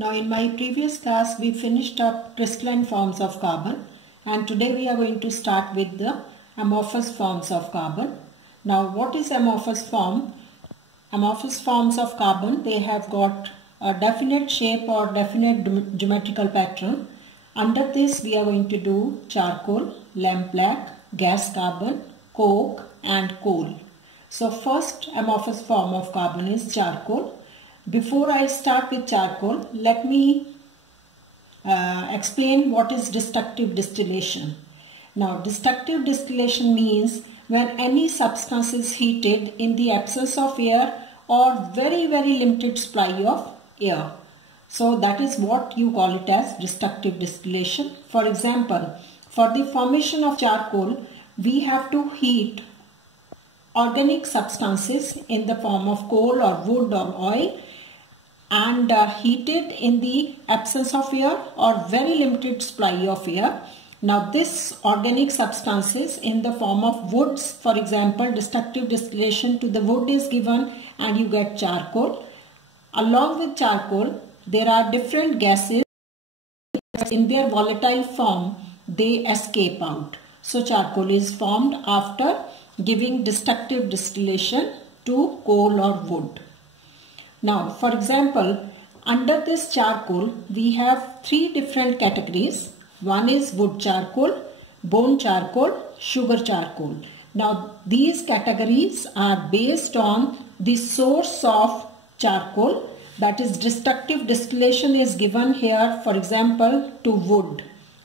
Now in my previous class we finished up crystalline forms of carbon, and today we are going to start with the amorphous forms of carbon. Now what is amorphous form? Amorphous forms of carbon, they have got a definite shape or definite geometrical pattern. Under this we are going to do charcoal, lamp black, gas carbon, coke and coal. So first amorphous form of carbon is charcoal. Before I start with charcoal, let me explain what is destructive distillation. Now destructive distillation means when any substance is heated in the absence of air or very limited supply of air. So that is what you call it as destructive distillation. For example, for the formation of charcoal, we have to heat organic substances in the form of coal or wood or oil and heated in the absence of air or very limited supply of air. Now this organic substances in the form of woods, for example, destructive distillation to the wood is given and you get charcoal. Along with charcoal, there are different gases. In their volatile form, they escape out. So charcoal is formed after giving destructive distillation to coal or wood. Now, for example, under this charcoal, we have three different categories. One is wood charcoal, bone charcoal, sugar charcoal. Now, these categories are based on the source of charcoal. That is, destructive distillation is given here, for example, to wood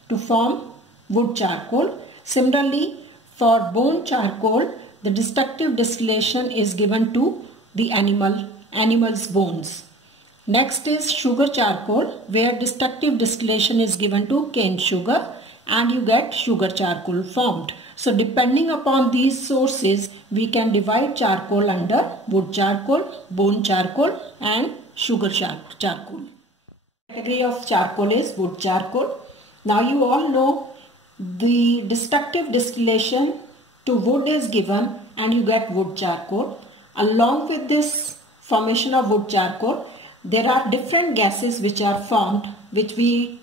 to form wood charcoal. Similarly, for bone charcoal, the destructive distillation is given to the animal's bones. Next is sugar charcoal, where destructive distillation is given to cane sugar and you get sugar charcoal formed. So depending upon these sources, we can divide charcoal under wood charcoal, bone charcoal and sugar charcoal. The category of charcoal is wood charcoal. Now you all know the destructive distillation to wood is given and you get wood charcoal. Along with this formation of wood charcoal, there are different gases which are formed, which we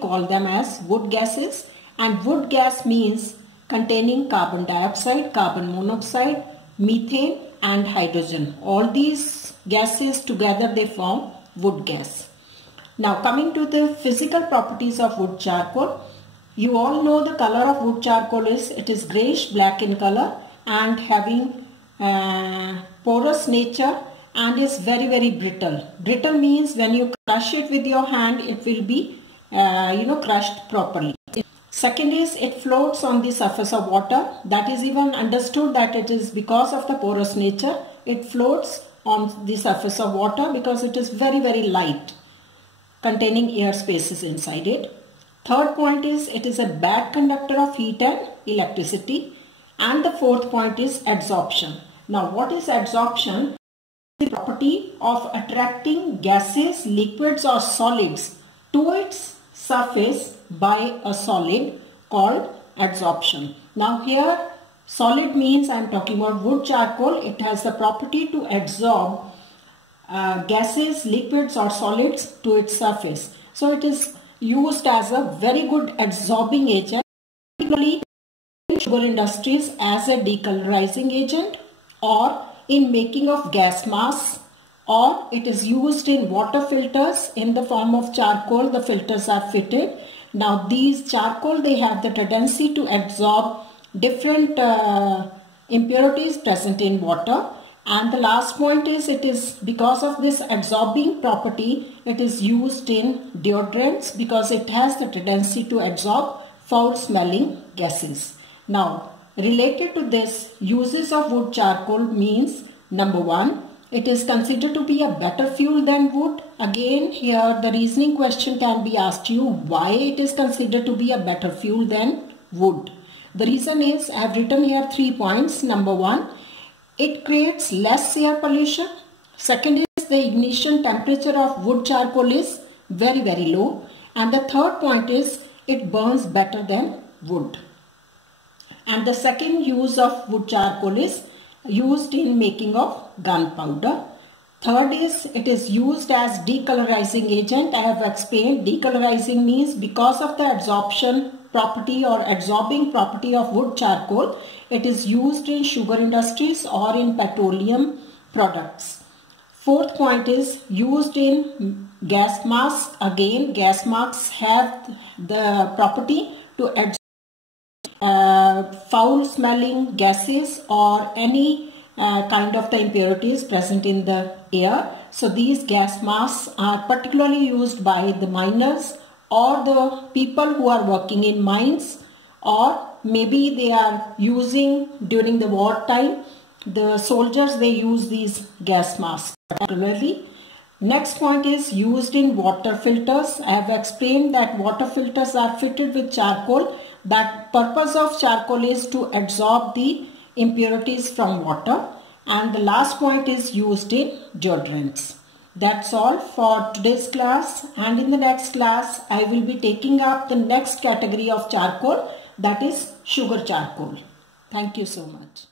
call them as wood gases. And wood gas means containing carbon dioxide, carbon monoxide, methane and hydrogen. All these gases together they form wood gas. Now coming to the physical properties of wood charcoal, you all know the color of wood charcoal is, it is greyish black in color and having porous nature and is very brittle. Brittle means when you crush it with your hand, it will be crushed properly. Second is it floats on the surface of water. That is even understood that it is because of the porous nature. It floats on the surface of water because it is very light, containing air spaces inside it. Third point is it is a bad conductor of heat and electricity. And the fourth point is adsorption. Now what is adsorption? The property of attracting gases, liquids or solids to its surface by a solid called adsorption. Now here solid means I am talking about wood charcoal. It has the property to absorb gases, liquids or solids to its surface. So it is used as a very good adsorbing agent, particularly in sugar industries as a decolorizing agent or in making of gas masks, or it is used in water filters in the form of charcoal. The filters are fitted. Now these charcoal, they have the tendency to absorb different impurities present in water. And the last point is it is because of this absorbing property, it is used in deodorants because it has the tendency to absorb foul smelling gases. Now related to this, uses of wood charcoal means number one, it is considered to be a better fuel than wood. Again here the reasoning question can be asked you, why it is considered to be a better fuel than wood. The reason is, I have written here 3 points. Number one, it creates less air pollution. Second is the ignition temperature of wood charcoal is very low. And the third point is it burns better than wood. And the second use of wood charcoal is used in making of gunpowder. Third is it is used as decolorizing agent. I have explained decolorizing means because of the adsorption property or adsorbing property of wood charcoal, it is used in sugar industries or in petroleum products. Fourth point is used in gas masks. Again, gas masks have the property to adsorb foul smelling gases or any kind of the impurities present in the air. So these gas masks are particularly used by the miners or the people who are working in mines, or maybe they are using during the war time. The soldiers, they use these gas masks particularly. Next point is used in water filters. I have explained that water filters are fitted with charcoal. That purpose of charcoal is to absorb the impurities from water. And the last point is used in deodorants. That's all for today's class, and in the next class I will be taking up the next category of charcoal, that is sugar charcoal. Thank you so much.